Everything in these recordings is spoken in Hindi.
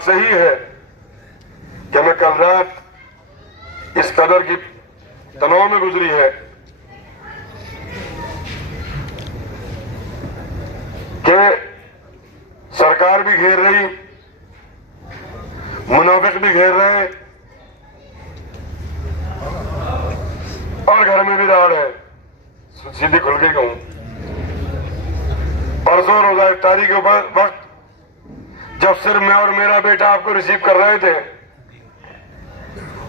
बात सही है कि मैं कल रात इस कदर की तनाव में गुजरी है कि सरकार भी घेर रही, मुनाफिक भी घेर रहे और घर में भी राड़ है। सीधी खुल के कहूं, परसों रोजा इफ्तारी के वक्त जब सिर्फ मैं और मेरा बेटा आपको रिसीव कर रहे थे,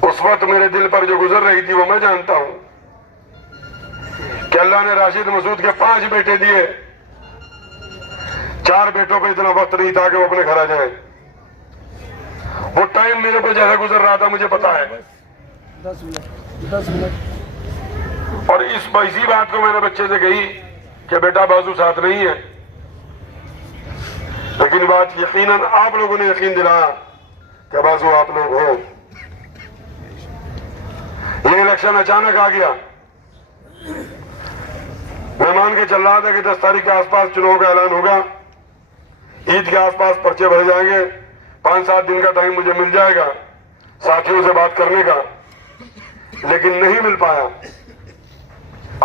उस वक्त मेरे दिल पर जो गुजर रही थी वो मैं जानता हूं कि अल्लाह ने राशिद मसूद के 5 बेटे दिए, 4 बेटों पे इतना वक्त नहीं था कि वो अपने घर आ जाए। वो टाइम मेरे पर जैसे गुजर रहा था मुझे पता है। 10 मिनट और इसी बात को मैंने बच्चे से कही कि बेटा बाजू साथ नहीं है, लेकिन बात यकीनन आप लोगों ने यकीन दिलाया कि बाजू आप लोग हो। ये इलेक्शन अचानक आ गया। मैं मान के चल रहा था कि 10 तारीख के आसपास चुनाव का ऐलान होगा, ईद के आसपास पर्चे भरे जाएंगे, 5-7 दिन का टाइम मुझे मिल जाएगा साथियों से बात करने का, लेकिन नहीं मिल पाया।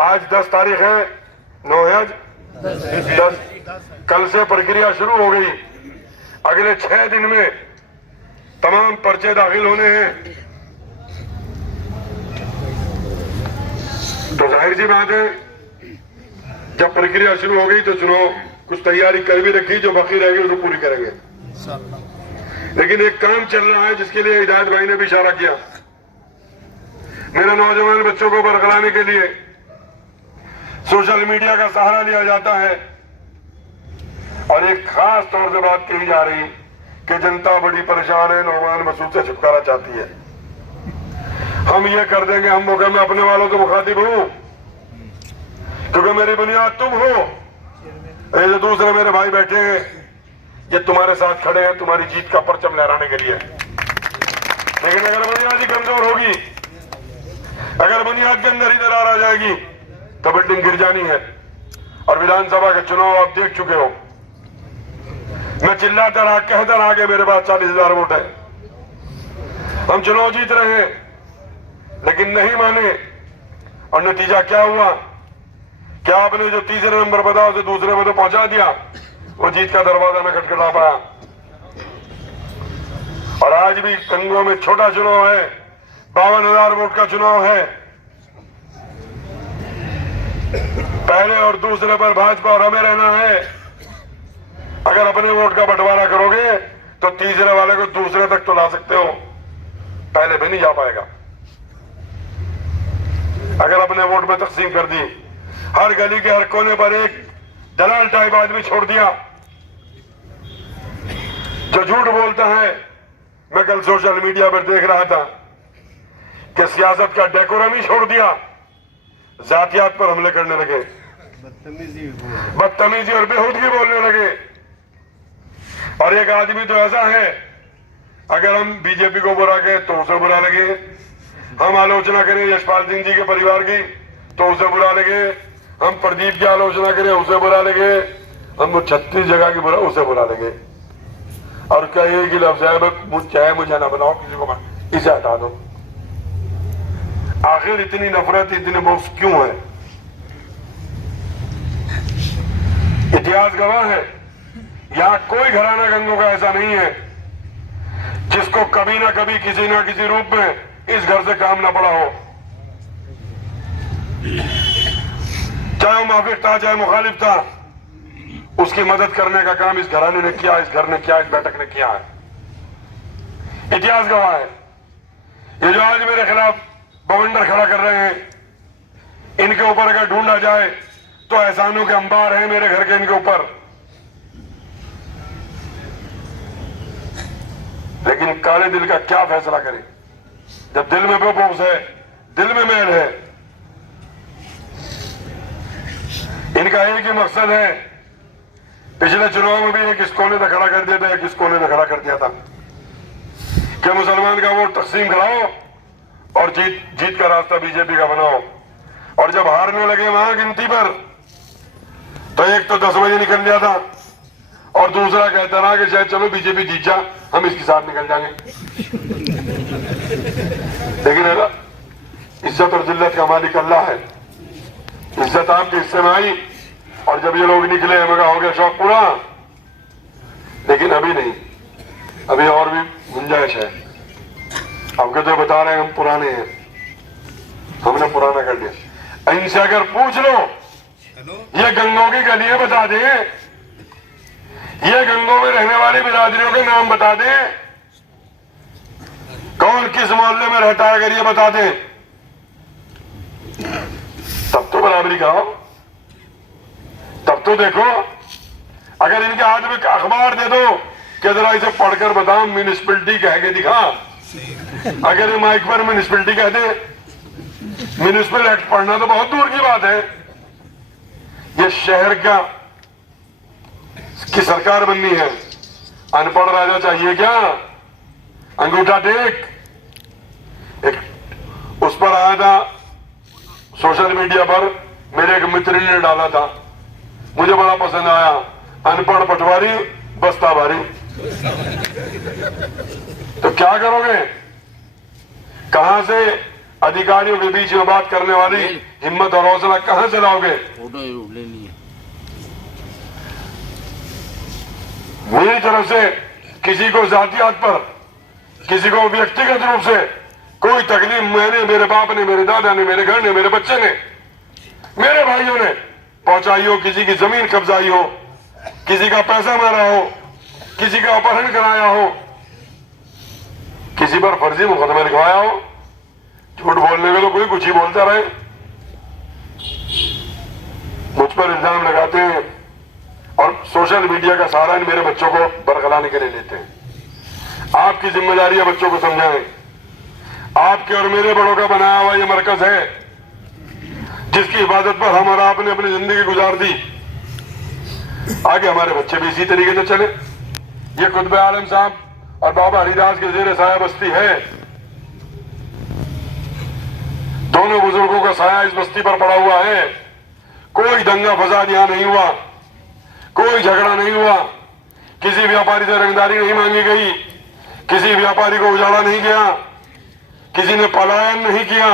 आज 10 तारीख है, 9 है आज 10। कल से प्रक्रिया शुरू हो गई। अगले 6 दिन में तमाम पर्चे दाखिल होने हैं। तो जाहिर सी बात है, जब प्रक्रिया शुरू हो गई तो चुनाव कुछ तैयारी कर भी रखी, जो बाकी रहेगी उसको पूरी करेंगे। लेकिन एक काम चल रहा है जिसके लिए हिदायत भाई ने भी इशारा किया। मेरे नौजवान बच्चों को बरकराने के लिए सोशल मीडिया का सहारा लिया जाता है और एक खास तौर से बात कही जा रही कि जनता बड़ी परेशान है, नौमान मसूद से छुटकारा चाहती है। हम ये कर देंगे, हम मौके में अपने वालों को मुखातिब हूं क्योंकि मेरी बुनियाद तुम हो। ये जो दूसरे मेरे भाई बैठे हैं ये तुम्हारे साथ खड़े हैं तुम्हारी जीत का परचम लहराने के लिए। लेकिन अगर बुनियाद ही कमजोर होगी, अगर बुनियाद के अंदर ही दरार आ जाएगी तो बिल्डिंग गिर जानी है। और विधानसभा के चुनाव आप देख चुके हो, मैं चिल्लाता रहा, कहता रहा कि मेरे पास 40,000 वोट है, हम चुनाव जीत रहे हैं, लेकिन नहीं माने। और नतीजा क्या हुआ? क्या आपने जो तीसरे नंबर पर था उसे दूसरे में तो पहुंचा दिया, वो जीत का दरवाजा न खटखटा पाया। और आज भी कंगो में छोटा चुनाव है, 52,000 वोट का चुनाव है। पहले और दूसरे पर भाजपा और हमें रहना है। अगर अपने वोट का बंटवारा करोगे तो तीसरे वाले को दूसरे तक तो ला सकते हो, पहले भी नहीं जा पाएगा। अगर अपने वोट में तकसीम कर दी, हर गली के हर कोने पर एक दलाल टाइप आदमी छोड़ दिया जो झूठ बोलता है। मैं कल सोशल मीडिया पर देख रहा था कि सियासत का डेकोरम ही छोड़ दिया, जातियात पर हमले करने लगे, बदतमीजी और बेहूदगी बोलने लगे। और एक आदमी तो ऐसा है, अगर हम बीजेपी को बुरा कहें तो उसे बुरा लगे, हम आलोचना करें यशपाल सिंह जी के परिवार की तो उसे बुरा लगे, हम प्रदीप की आलोचना करें उसे बुरा लगे, हम 36 जगह की बुरा उसे बुरा लगे। और क्या एक ही लफ्ज है, चाहे मुझे ना बनाओ, किसी को इसे हटा दो। आखिर इतनी नफरत, इतने बोक्स क्यों है? इतिहास गवाह है, यहां कोई घराना गंगों का ऐसा नहीं है जिसको कभी ना कभी किसी ना किसी रूप में इस घर से काम ना पड़ा हो। चाहे वो माफिक था, चाहे मुखालिफ था, उसकी मदद करने का काम इस घराने ने किया, इस घर ने किया, इस बैठक ने किया है। इतिहास गवाह है। ये जो आज मेरे खिलाफ बवंडर खड़ा कर रहे हैं, इनके ऊपर अगर ढूंढा जाए तो एहसानों के अंबार हैं मेरे घर के इनके ऊपर। लेकिन काले दिल का क्या फैसला करें जब दिल में बोझ है, दिल में मैल है। इनका एक ही मकसद है, पिछले चुनाव में भी एक इस कोने से खड़ा कर दिया था, एक इस कोने से खड़ा कर दिया था कि मुसलमान का वोट तकसीम कराओ और जीत का रास्ता बीजेपी का बनाओ। और जब हारने लगे वहां गिनती पर, तो एक तो 10 बजे निकल गया था और दूसरा कहता रहा कि शायद चलो बीजेपी जीत जा, हम इसके साथ निकल जाएंगे। लेकिन इज्जत और जिल्लत का मालिक अल्लाह है। इज्जत आपके हिस्से में आई और जब ये लोग निकले मगर हो गया शौक पूरा। लेकिन अभी नहीं, अभी और भी गुंजाइश है। आपको तो बता रहे हैं हम पुराने हैं, हमने पुराना कर दिया। इनसे अगर पूछ लो ये गंगों की गलियां बता दें, ये गंगों में रहने वाली बिरादरियों के नाम बता दें, कौन किस मोहल्ले में रहता है अगर ये बता दें तब तो बराबरी कराओ, तब तो देखो। अगर इनके हाथ में अखबार दे दो कि जरा इसे पढ़कर बताओ म्यूनिसिपैलिटी कह के दिखा, अगर ये माइक पर म्यूनिसिपैलिटी कह दे, म्यूनिसिपल एक्ट पढ़ना तो बहुत दूर की बात है। ये शहर की सरकार बननी है, अनपढ़ राजा चाहिए क्या? अंगूठा टेक। एक उस पर आया था सोशल मीडिया पर, मेरे एक मित्र ने डाला था, मुझे बड़ा पसंद आया, अनपढ़ पटवारी बस्ता भारी। तो क्या करोगे? कहां से अधिकारियों के बीच में बात करने वाली हिम्मत और हौसला कहां से लाओगे? मेरी तरफ से किसी को जातियात पर, किसी को व्यक्तिगत रूप से कोई तकलीफ मैंने, मेरे बाप ने, मेरे दादा ने, मेरे घर ने, मेरे बच्चे ने, मेरे भाइयों ने पहुंचाई हो, किसी की जमीन कब्जाई हो, किसी का पैसा मारा हो, किसी का अपहरण कराया हो, किसी पर फर्जी मुकदमा लिखवाया हो, झूठ बोलने के तो कोई कुछ ही बोलता रहे, मुझ पर इल्जाम लगाते हैं और सोशल मीडिया का सहारा मेरे बच्चों को बरगलाने के लिए लेते हैं। आपकी जिम्मेदारी है बच्चों को समझाएं। आपके और मेरे बड़ों का बनाया हुआ ये मरकज है जिसकी हिफाजत पर हम और आपने अपनी जिंदगी गुजार दी। आगे हमारे बच्चे भी इसी तरीके से चले। ये कुतुब आलम साहब और बाबा हरिदास के जेर साया बस्ती है। दोनों बुजुर्गों का साया इस बस्ती पर पड़ा हुआ है। कोई दंगा फसाद यहां नहीं हुआ, कोई झगड़ा नहीं हुआ, किसी व्यापारी से रंगदारी नहीं मांगी गई, किसी व्यापारी को उजाड़ा नहीं गया, किसी ने पलायन नहीं किया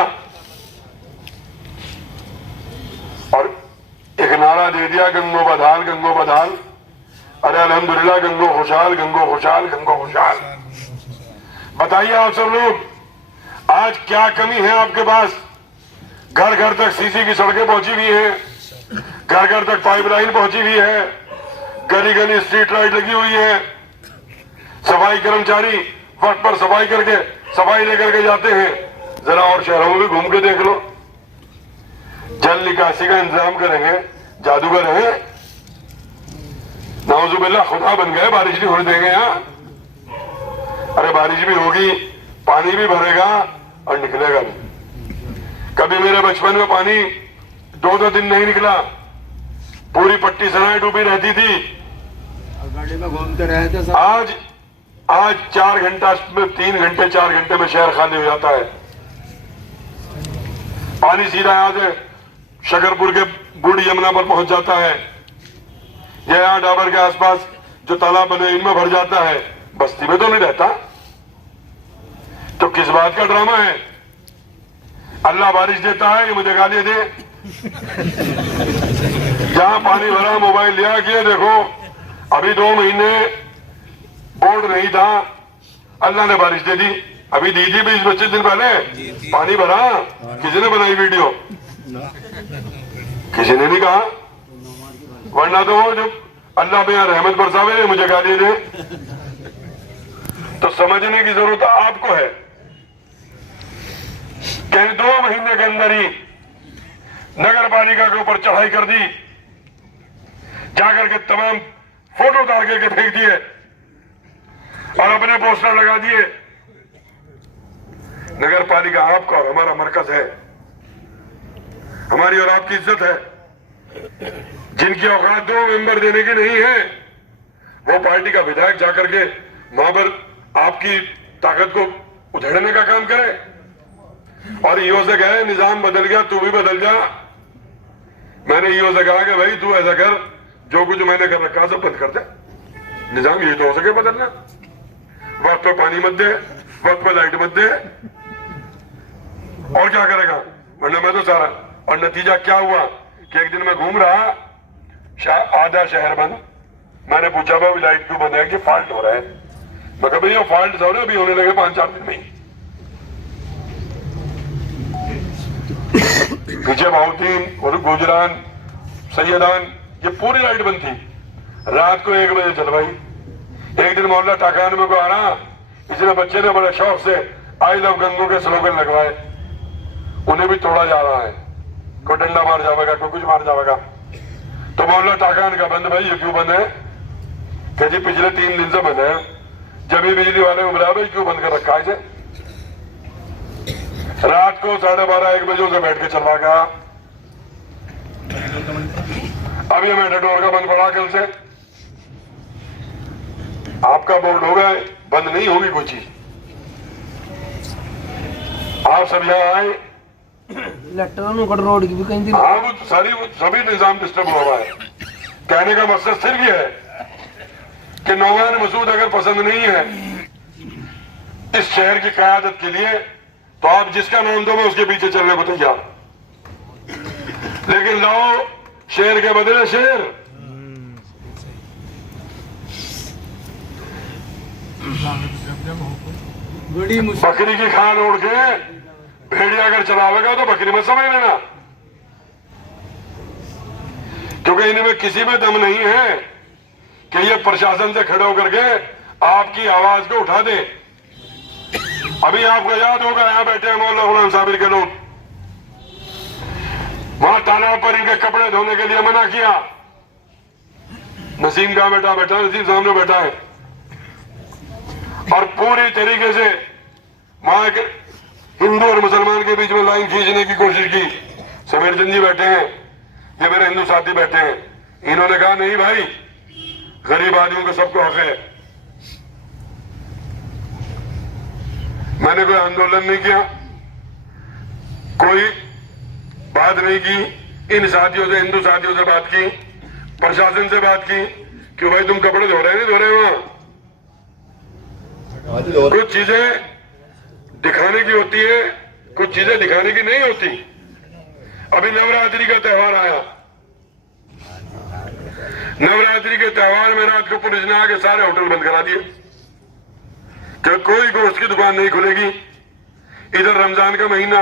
और एक नारा दे दिया गंगो बदहाल, गंगो बदहाल। अरे अल्हम्दुलिल्लाह, गंगो खुशहाल, गंगो खुशहाल, गंगो खुशहाल। बताइए आप सब लोग आज क्या कमी है आपके पास? घर घर तक सीसी की सड़कें पहुंची हुई हैं, घर घर तक पाइपलाइन पहुंची हुई है, गली गली स्ट्रीट लाइट लगी हुई है, सफाई कर्मचारी वक्त पर सफाई लेकर के जाते हैं। जरा और शहरों में भी घूम के देख लो, जल निकासी का इंतजाम करेंगे, जादूगर है, नाउजुबिल्लाह खुदा बन गए, बारिश नहीं होने देंगे यहाँ। अरे बारिश भी होगी, पानी भी भरेगा और निकलेगा नहीं। कभी मेरे बचपन में पानी 2-2 दिन नहीं निकला, पूरी पट्टी सराय डूबी रहती थी। गाड़ी में घूमते रहे थे सब। आज 4 घंटा में 3 घंटे 4 घंटे में शहर खाली हो जाता है। पानी सीधा यहाँ से शकरपुर के बूढ़ी यमुना पर पहुंच जाता है, या यहाँ डाबर के आसपास जो तालाब बने इनमें भर जाता है, बस्ती में तो नहीं रहता। तो किस बात का ड्रामा है? अल्लाह बारिश देता है, ये मुझे गाली दे। जहां पानी भरा मोबाइल लिया कि देखो अभी 2 महीने बोर्ड नहीं था, अल्लाह ने बारिश दे दी। अभी दी थी 20-25 दिन पहले, पानी भरा, किसी ने बनाई वीडियो? किसी ने नहीं कहा। वरना तो वो जो अल्लाह पे रहमत बरसावे मुझे गाली दे। तो समझने की जरूरत आपको है कि 2 महीने के अंदर ही नगर पालिका के ऊपर चढ़ाई कर दी, जाकर के तमाम फोटो उतार करके फेंक दिए और अपने पोस्टर लगा दिए। नगर पालिका आपका और हमारा मरकज है, हमारी और आपकी इज्जत है। जिनकी औकात 2 मेंबर देने की नहीं है, वो पार्टी का विधायक जाकर के वहां पर आपकी ताकत को उधेड़ने का काम करे और ईओ से कहे निजाम बदल गया, तू भी बदल जा। मैंने ईओ से कहा कि भाई तू ऐसा कर, जो कुछ मैंने कर रखा सब बंद कर दे। निजाम ये तो हो सके बदलना, वक्त पे पानी मत दे, वक्त पे लाइट मत दे, और क्या करेगा? वरना मैं तो सारा, और नतीजा क्या हुआ कि एक दिन मैं घूम रहा, आधा शहर बंद। मैंने पूछा भाई लाइट क्यों बंद है? कि फॉल्ट हो रहा है। मैं कहा भैया फॉल्ट हो रहा है, अभी होने लगे 5-4 दिन में ही। पीछे भाउद्दीन और गुजरान, सैयदान, ये पूरी लाइट बंद थी। रात को 1 बजे चलवाई। एक दिन मोहल्ला टाकान में को आ रहा, इसने बच्चे ने बड़े शौक से आई लव गंगो के स्लोगन लगवाए, उन्हें भी तोड़ा जा रहा है। कोई डंडा मार जाएगा, कोई कुछ मार जाएगा। तो मोहल्ला टाकान का बंद, भाई ये क्यों बंद है? कह जी पिछले 3 दिन से बंद है। जब ये बिजली वाले को बुलाया, भाई क्यों बंद कर रखा है इसे? रात को 12:30-1 बजे से बैठ के चलवा गया। अब ये मेटाडोर का बंद पड़ा कल से। आपका बोर्ड होगा, बंद नहीं होगी कोई चीज। आप सब यहाँ आए, इलेक्ट्रॉनिक रोड की भी कहीं थी। हाँ वो सभी निजाम डिस्टर्ब हो रहा है। कहने का मकसद सिर्फ ये है कि नौमान मसूद अगर पसंद नहीं है इस शहर की क़यादत के लिए, तो आप जिसका नाम दो मैं उसके पीछे चलने को तैयार। लेकिन लाओ शेर के बदले शेर। बकरी की खाल ओढ़ के भेड़िया अगर चलावेगा तो बकरी मत समझ लेना, क्योंकि इनमें किसी में दम नहीं है कि ये प्रशासन से खड़े होकर के आपकी आवाज को उठा दे। अभी आपको याद होगा, यहां बैठे हैं मौलाना गुलाम साबिर के लोग, वहां तालाब पर इनके कपड़े धोने के लिए मना किया। नसीम का बेटा बैठा, नसीम सामने बैठा है, और पूरी तरीके से वहां के हिंदू और मुसलमान के बीच में लाइन खींचने की कोशिश की। समीर चंद जी बैठे हैं, ये मेरे हिंदू साथी बैठे हैं, इन्होंने कहा नहीं भाई, गरीब आदमियों को सबको हक है। मैंने कोई आंदोलन नहीं किया, कोई बात नहीं की। इन साथियों से, हिंदू साथियों से बात की, प्रशासन से बात की कि भाई तुम कपड़े धो रहे नहीं धो रहे? वहां कुछ चीजें दिखाने की होती है, कुछ चीजें दिखाने की नहीं होती। अभी नवरात्रि का त्योहार आया, नवरात्रि के त्योहार में रात को पुलिस ने आके सारे होटल बंद करा दिए कि कोई गोश्त की दुकान नहीं खुलेगी। इधर रमजान का महीना,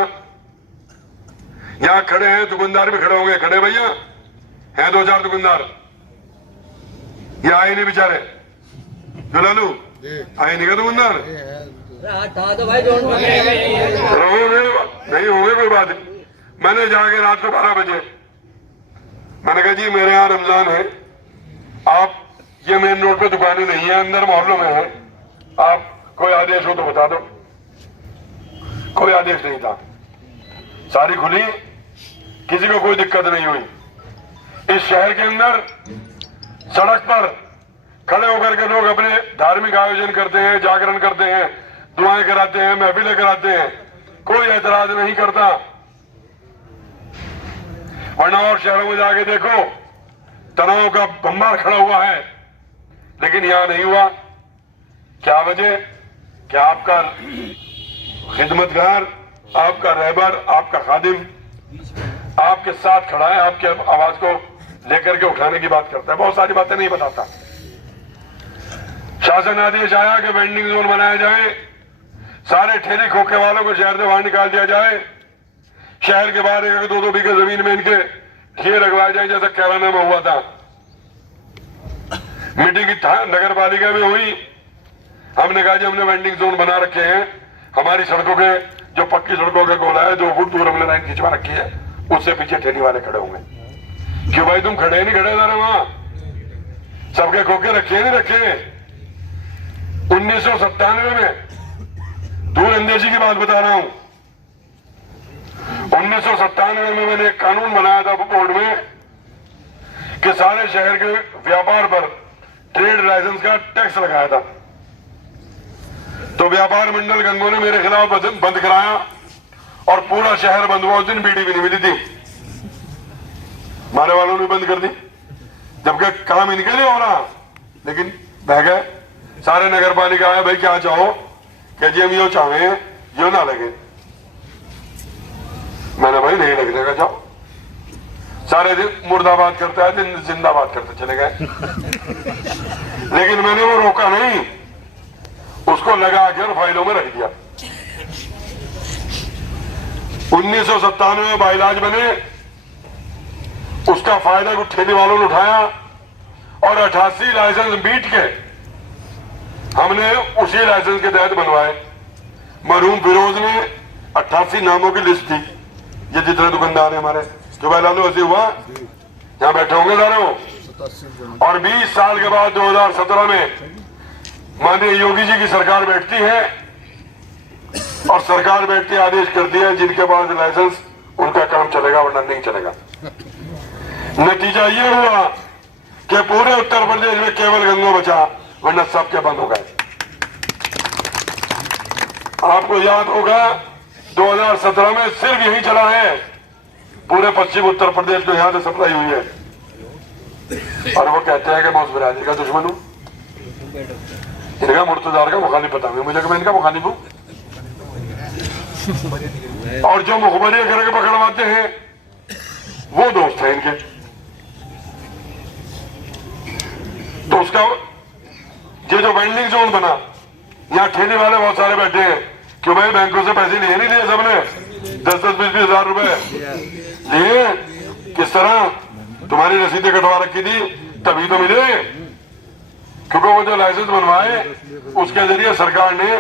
यहां खड़े हैं, दुकानदार भी खड़े होंगे। खड़े भैया हैं 2-4 दुकानदार, ये आए नहीं बेचारे। जो लालू आए नहीं का दुकानदार, नहीं होंगे कोई बात नहीं। मैंने जाके रात को 12 बजे मैंने कहा जी मेरे यहाँ रमजान है, आप ये मेन रोड पे दुकानें नहीं है, अंदर मोहल्लों में है, आप कोई आदेश हो तो बता दो। कोई आदेश नहीं था, सारी खुली, किसी को कोई दिक्कत नहीं हुई। इस शहर के अंदर सड़क पर खड़े होकर के लोग अपने धार्मिक आयोजन करते हैं, जागरण करते हैं, दुआएं कराते हैं, महफिलें कराते हैं, कोई ऐतराज नहीं करता। वरना और शहरों में जाके देखो, तनाव का बम्बार खड़ा हुआ है, लेकिन यहां नहीं हुआ। क्या वजह? क्या आपका खिदमतगार, आपका रहबर, आपका खादिम आपके साथ खड़ा है, आपके आवाज को लेकर के उठाने की बात करता है, बहुत सारी बातें नहीं बताता। शासन आदेश आया कि वेंडिंग जोन बनाया जाए, सारे ठेले खोखे वालों को शहर से बाहर निकाल दिया जाए, शहर के बाहर 1-2 बीघे जमीन में इनके ठेले लगवाए जाए, जैसा कैराना में हुआ था। मीटिंग नगर पालिका में हुई, हमने कहा जी हमने वेंडिंग जोन बना रखे हैं, हमारी सड़कों के जो पक्की सड़कों का गोला है 2 फुट दूर हमने लाइन खिंचवा रखी है, उससे पीछे ठेली वाले खड़े होंगे। क्यों भाई तुम खड़े नहीं खड़े जा वहां? सबके खोखे रखे नहीं रखे? 1997 में, दूर अंदेशी की बात बता रहा हूं, 1997 में मैंने एक कानून बनाया था बोर्ड में कि सारे शहर के व्यापार पर ट्रेड लाइसेंस का टैक्स लगाया था। तो व्यापार मंडल गंगो ने मेरे खिलाफ बंद कराया और पूरा शहर बंद हुआ। उस दिन बीड़ी भी नहीं मिली थी, मारे वालों ने बंद कर दी, जबकि काम इनके लिए हो रहा, लेकिन बह गए। सारे नगर पालिका आए, भाई क्या चाहो, कि जी हम यो चाहे यो ना लगे। मैंने भाई नहीं लगने का, जाओ। सारे दिन मुर्दाबाद करते आए, दिन जिंदाबाद करते चले गए। लेकिन मैंने वो रोका नहीं, उसको लगा के और फाइलों में रख दिया। 1997 में बाइलाज बने, उसका फायदा कुछ ठेली वालों ने उठाया और 88 लाइसेंस बीट के हमने उसी लाइसेंस के तहत बनवाए। मरहूम फिरोज ने 88 नामों की लिस्ट थी, ये जितने दुकानदार हैं हमारे, जो बैलानो ऐसे हुआ, यहां बैठे होंगे सारे वो। और 20 साल के बाद 2017 में माननीय योगी जी की सरकार बैठती है और सरकार बैठती आदेश करती है जिनके पास लाइसेंस उनका काम चलेगा वरना नहीं चलेगा। नतीजा ये हुआ कि पूरे उत्तर प्रदेश में केवल गंगो बचा, वरना सबके बंद हो गए। आपको याद होगा 2017 में सिर्फ यही चला है, पूरे पश्चिम उत्तर प्रदेश में यहां से सप्लाई हुई है। और वो कहते हैं कि मैं उस बिरादरी का दुश्मन हूं, इनका मुर्तजार का मुखालिफ पता है मुझे कि मैं इनका मुखालिफ हूं। और जो मुखबरी करके पकड़वाते हैं वो दोस्त है इनके। तो उसका ये जो वेंडिंग जोन बना, यहाँ ठेले वाले बहुत सारे बैठे हैं, क्यों भाई बैंकों से पैसे लिए नहीं लिए सबने, 10-10, 20-20 हजार रुपए लिए, किस तरह तुम्हारी रसीदें कटवा रखी थी तभी तो मिले। क्योंकि वो जो लाइसेंस बनवाए उसके जरिए सरकार ने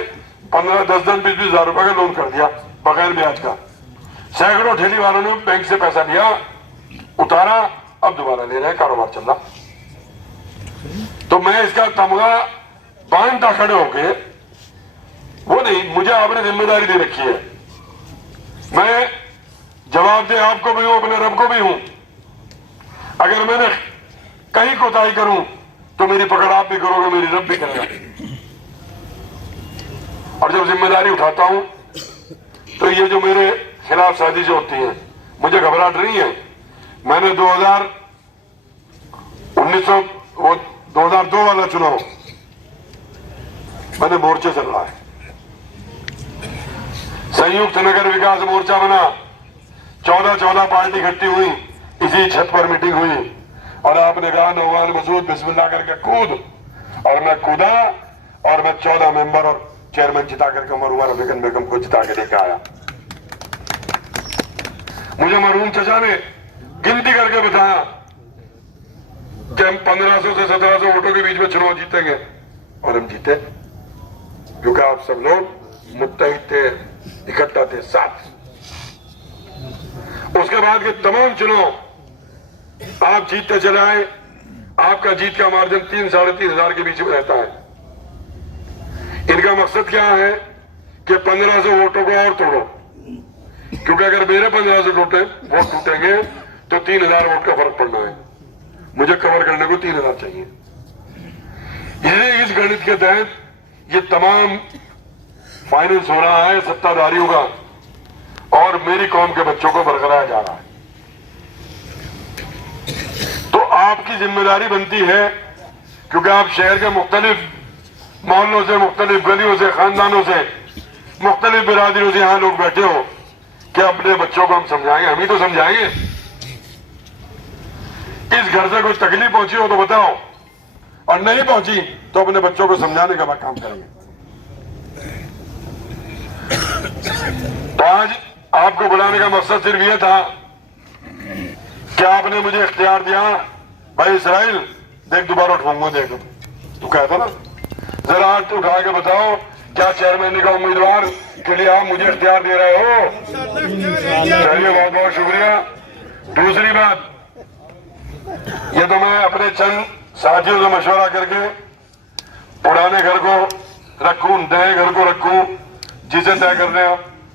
15-10, 20-20 हजार रुपए का लोन कर दिया बगैर ब्याज का। सैकड़ों ठेली वालों ने बैंक से पैसा लिया, उतारा, अब दोबारा ले रहे हैं, कारोबार चल रहा। तो मैं इसका तमगा बांधता खड़े होके, वो नहीं, मुझे आपने जिम्मेदारी दे रखी है, मैं जवाबदेह आपको भी हूं, अपने रब को भी हूं। अगर मैंने कहीं कोताही करूं तो मेरी पकड़ आप भी करोगे, मेरी रब भी करेगा। और जब जिम्मेदारी उठाता हूं तो ये जो मेरे खिलाफ साजिशें होती हैं, मुझे घबराहट नहीं है। मैंने 2002 वाला चुनाव मैंने मोर्चे चल रहा है, संयुक्त नगर विकास मोर्चा बना, 14 पार्टी इकट्ठी हुई, इसी छत पर मीटिंग हुई और आपने कहा नौवान मसूद बिस्मिल्लाह करके कूद, और मैं कूदा और मैं 14 मेंबर और चेयरमैन जिता करके मरुआ रफीकन बेगम को जिता के लेकर आया। मुझे मरहूम चचा ने गिनती करके बताया कि हम 1500 से 1700 वोटों के बीच में चुनाव जीतेंगे, और हम जीते क्योंकि आप सब लोग मुत्तहिद थे, इकट्ठा थे, साथ। उसके बाद के तमाम चुनाव आप जीतते चले आए, आपका जीत का मार्जिन 3-3.5 हजार के बीच में रहता है। इनका मकसद क्या है कि 1500 वोटों को और तोड़ो, क्योंकि अगर मेरे 1500 वोट टूटेंगे तो 3000 वोट का फर्क पड़ना है, मुझे कवर करने को 3000 चाहिए। इस गणित के तहत ये तमाम फाइनेंस हो रहा है सत्ताधारियों का, और मेरी कौम के बच्चों को बरकरार जा रहा है। तो आपकी जिम्मेदारी बनती है, क्योंकि आप शहर के मुख्तलिफ मोहल्लों से, मुख्तलिफ गलियों से, खानदानों से, मुख्तलिफ बिरादरियों से यहां लोग बैठे हो, कि अपने बच्चों को हम समझाएंगे, हम ही तो समझाएंगे। इस घर से कुछ तकलीफ पहुंची हो तो बताओ, और नहीं पहुंची तो अपने बच्चों को समझाने का काम करेंगे। तो आज आपको बुलाने का मकसद सिर्फ यह था कि आपने मुझे इख्तियार दिया, भाई इसराइल देख दोबारा उठाऊंगा, देख तू कहता ना, जरा हाथ उठा के बताओ क्या चेयरमैन का उम्मीदवार के लिए आप मुझे इख्तियार दे रहे हो? चलिए, बहुत बहुत शुक्रिया। दूसरी बात, ये तो मैं अपने चंद साथियों से मशवरा करके पुराने घर को रखूं, नए घर को रखूं, जिसे तय करने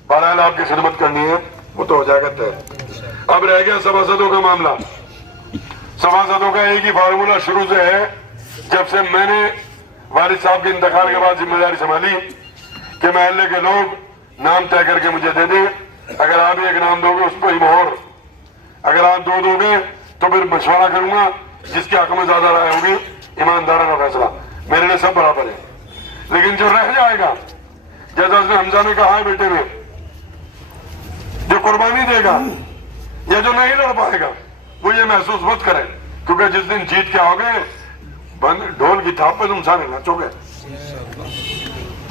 बहरहाल आपकी खिदमत करनी है, वो तो हो जाएगा तय। अब रह गया सभासदों का मामला। सभासदों का एक ही फार्मूला शुरू से है, जब से मैंने वालिद साहब के इंतकाल के बाद जिम्मेदारी संभाली, कि महल्ले के लोग नाम तय करके मुझे दे दें। अगर आप एक नाम दोगे उस पर ही मोहर, अगर आप 2 दोगे तो फिर मशवरा करूंगा, जिसके हक में ज्यादा राय होगी ईमानदाराना फैसला। मेरे लिए सब बराबर है। लेकिन जो रह जाएगा, जैसा उसने हमजा ने कहा है बेटे में, जो कुर्बानी देगा या जो नहीं लड़ पाएगा, वो ये महसूस मत करे, क्योंकि जिस दिन जीत के आओगे ढोल की थाप पे तुम सारे नाचोगे।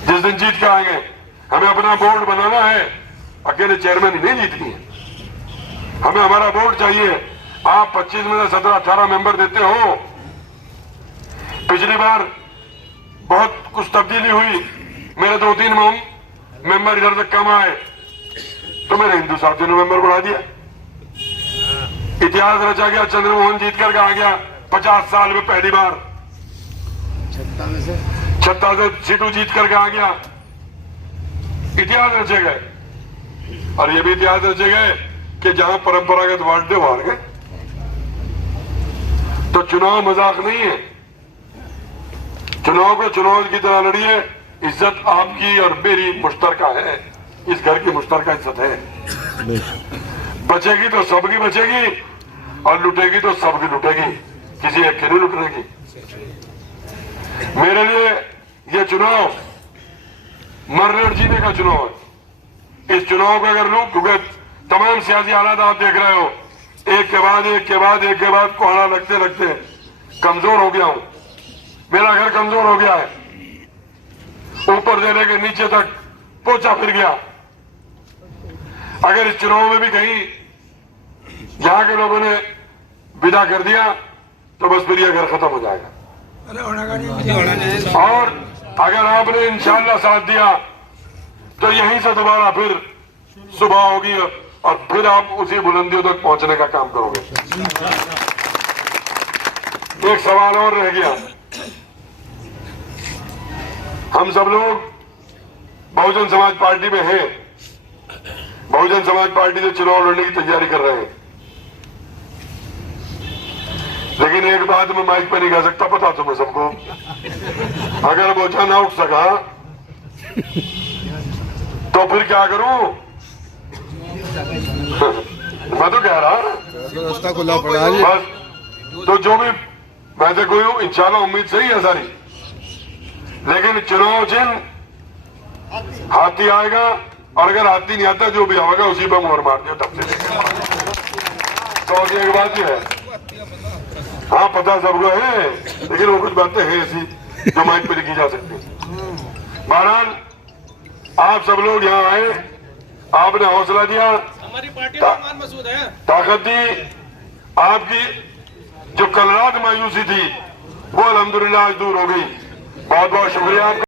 जिस दिन जीत के आएंगे, हमें अपना बोर्ड बनाना है, अकेले चेयरमैन ही नहीं जीतनी है, हमें हमारा बोर्ड चाहिए। आप 25 में से 17-18 मेंबर देते हो। पिछली बार बहुत कुछ तब्दीली हुई, मेरे 2-3 मेंबर इधर तक कम आए, तो मेरे हिंदू साथियों ने मेंबर बढ़ा दिया। इतिहास रचा गया, चंद्रमोहन जीत कर आ गया 50 साल में पहली बार, 56 सीटों जीत कर आ गया। इतिहास रचे गए, और ये भी इतिहास रचे गए कि जहां परंपरागत वार्डे हार गए। तो चुनाव मजाक नहीं है, चुनाव को चुनाव की तरह लड़िए। इज्जत आपकी और मेरी मुश्तरका है, इस घर की मुश्तरका इज्जत है। बचेगी तो सबकी बचेगी, और लुटेगी तो सबकी लुटेगी, किसी एक की नहीं लुटने की। मेरे लिए ये चुनाव मरने और जीने का चुनाव है। इस चुनाव को अगर लूं, क्योंकि तमाम सियासी हालात आप देख रहे हो, एक के बाद एक के बाद एक के बाद कोहरा लगते लगते कमजोर हो गया हूं। मेरा घर कमजोर हो गया है, ऊपर से लेकर नीचे तक पोचा फिर गया। अगर इस चुनाव में भी कहीं यहां के लोगों ने विदा कर दिया, तो बस फिर यह घर खत्म हो जाएगा। और अगर आपने इंशाअल्लाह साथ दिया, तो यहीं से दोबारा फिर सुबह होगी, और फिर आप उसी बुलंदियों तक पहुंचने का काम करोगे। एक सवाल और रह गया, हम सब लोग बहुजन समाज पार्टी में हैं, बहुजन समाज पार्टी से चुनाव लड़ने की तैयारी कर रहे हैं। लेकिन एक बात मैं माइक पर नहीं कह सकता, पता तुम्हें सबको, अगर बोझा ना उठ सका तो फिर क्या करूं? मैं तो कह रहा रास्ता खुला पड़ा है। बस, तो जो भी मैं तो कोई इंशाल्लाह उम्मीद सही है सारी, लेकिन चुनाव चिन्ह हाथी आएगा, और अगर हाथी नहीं आता, जो भी आएगा उसी पर मोहर मार दिया, तब से तो एक बात यह है, हाँ पता सबको है, लेकिन वो कुछ बातें हैं ऐसी जो माइक पे लिखी जा सकती। बहरहाल आप सब लोग यहाँ आए, आपने हौसला दिया, हमारी पार्टी का मान मसूद है, ताकत दी। आपकी जो कल रात मायूसी थी, वो अल्हम्दुलिल्लाह आज दूर हो गई। बहुत बहुत शुक्रिया आपका।